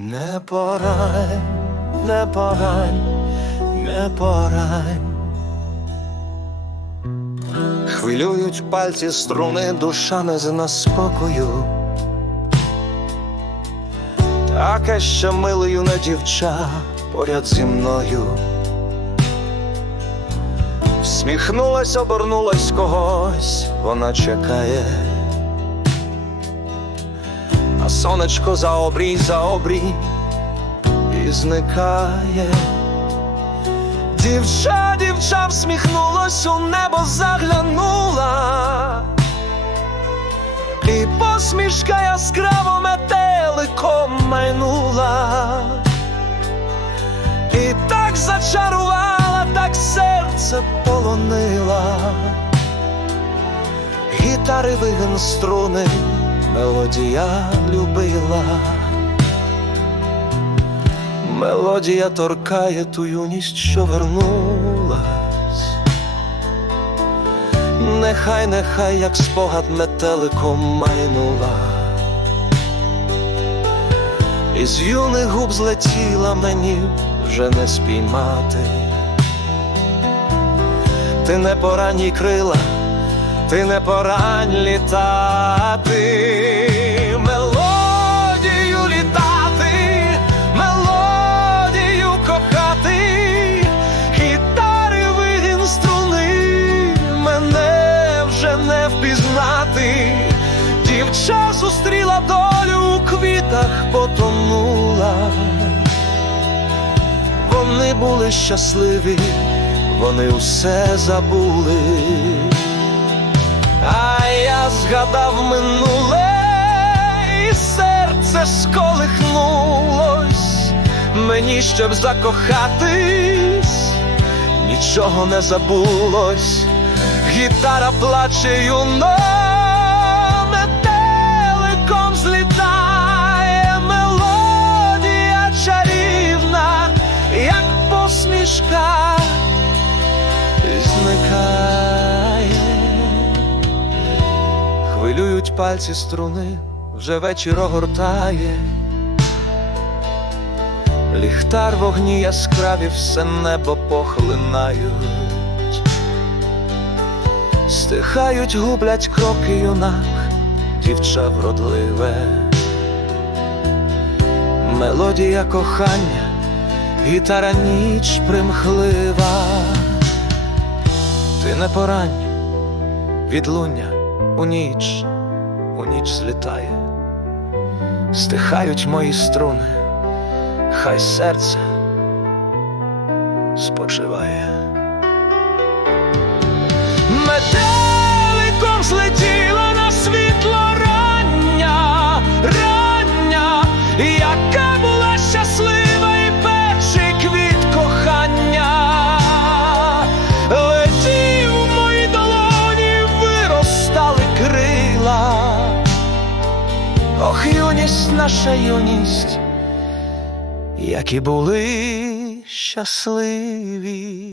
Не порань, не порань, не порань. Хвилюють пальці струни, душа не зна спокою. Таке, що милою на дівча поряд зі мною. Всміхнулась, обернулась когось, вона чекає. Сонечко за обрій, за обрій. І зникає. Дівча, дівча всміхнулась, у небо заглянула, і посмішка яскраво метеликом майнула, і так зачарувала, так серце полонила, гітари вигін струни, мелодія любила. Мелодія торкає ту юність, що вернулась. Нехай, нехай, як спогад метеликом майнула. Із юних губ злетіла мені вже не спіймати. Ти не пораній крила, ти не порань літати. Мелодію літати, мелодію кохати, гітари вигін струни, мене вже не впізнати. Дівча зустріла долю у квітах потонула. Вони були щасливі, вони усе забули. Згадав минуле, і серце сколихнулось. Мені, щоб закохатись, нічого не забулось, гітара плаче юно, пальці струни, вже вечір огортає. Ліхтар вогні яскраві все небо похлинають, стихають, гублять кроки юнак, дівча вродливе, мелодія кохання, гітара ніч примхлива, ти не порань, відлуння у ніч, у ніч злітає, стихають мої струни, хай серце спочиває. Метеликом злетіла на світло рання, рання, яка була щаслива Ох, наша юність, які були щасливі.